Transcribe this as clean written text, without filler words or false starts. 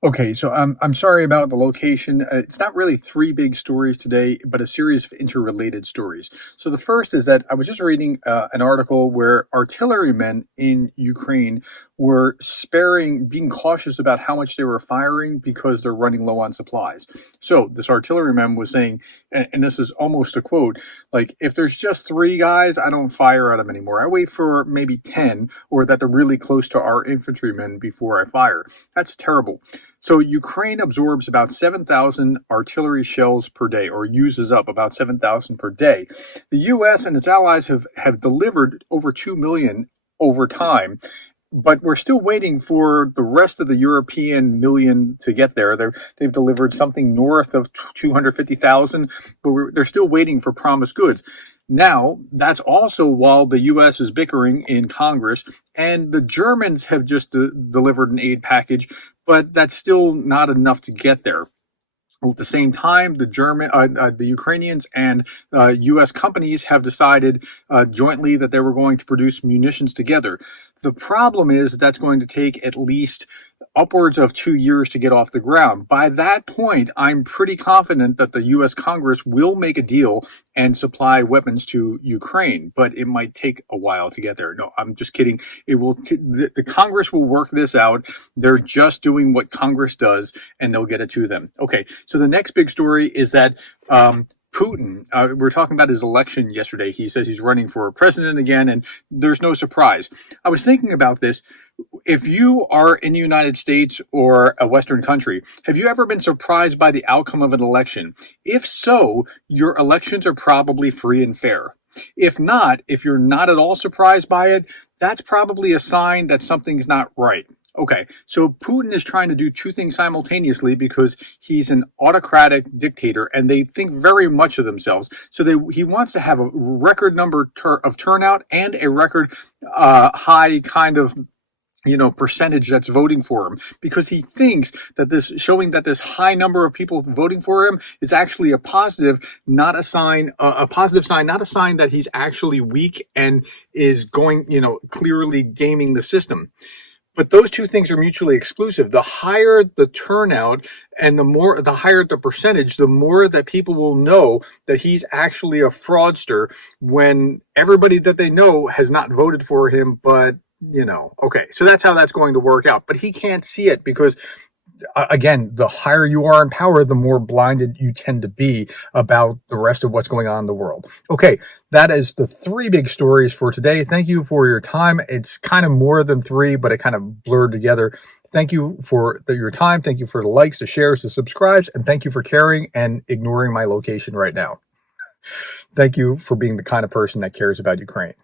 Okay, so I'm sorry about the location. It's not really three big stories today, but a series of interrelated stories. So the first is that I was just reading an article where artillerymen in Ukraine were being cautious about how much they were firing because they're running low on supplies. So this artilleryman was saying, and this is almost a quote, like, if there's just three guys, I don't fire at them anymore. I wait for maybe 10 or that they're really close to our infantrymen before I fire. That's terrible. So Ukraine absorbs about 7,000 artillery shells per day, or uses up about 7,000 per day. The U.S. and its allies have delivered over 2 million over time, but we're still waiting for the rest of the European million to get there. They've delivered something north of 250,000, but they're still waiting for promised goods. Now, that's also while the U.S. is bickering in Congress, and the Germans have just delivered an aid package, but that's still not enough to get there. At the same time, the Ukrainians and U.S. companies have decided jointly that they were going to produce munitions together. The problem is that's going to take at least upwards of 2 years to get off the ground. By that point, I'm pretty confident that the U.S. Congress will make a deal and supply weapons to Ukraine, but it might take a while to get there. No, I'm just kidding. It will. The Congress will work this out. They're just doing what Congress does, and they'll get it to them. Okay, so the next big story is that Putin, we were talking about his election yesterday. He says he's running for president again, and there's no surprise. I was thinking about this. If you are in the United States or a Western country, have you ever been surprised by the outcome of an election? If so, your elections are probably free and fair. If not, if you're not at all surprised by it, that's probably a sign that something's not right. Okay, so Putin is trying to do two things simultaneously because he's an autocratic dictator and they think very much of themselves. So he wants to have a record number of turnout and a record high kind of percentage that's voting for him, because he thinks that showing that this high number of people voting for him is actually a positive, not a sign, a positive sign, not a sign that he's actually weak and is going, clearly gaming the system. But those two things are mutually exclusive. The higher the turnout and the higher the percentage, the more that people will know that he's actually a fraudster when everybody that they know has not voted for him, but okay, so that's how that's going to work out. But he can't see it because, again, the higher you are in power, the more blinded you tend to be about the rest of what's going on in the world. Okay, that is the three big stories for today. Thank you for your time. It's kind of more than three, but it kind of blurred together. Thank you for your time. Thank you for the likes, the shares, the subscribes, and thank you for caring and ignoring my location right now. Thank you for being the kind of person that cares about Ukraine.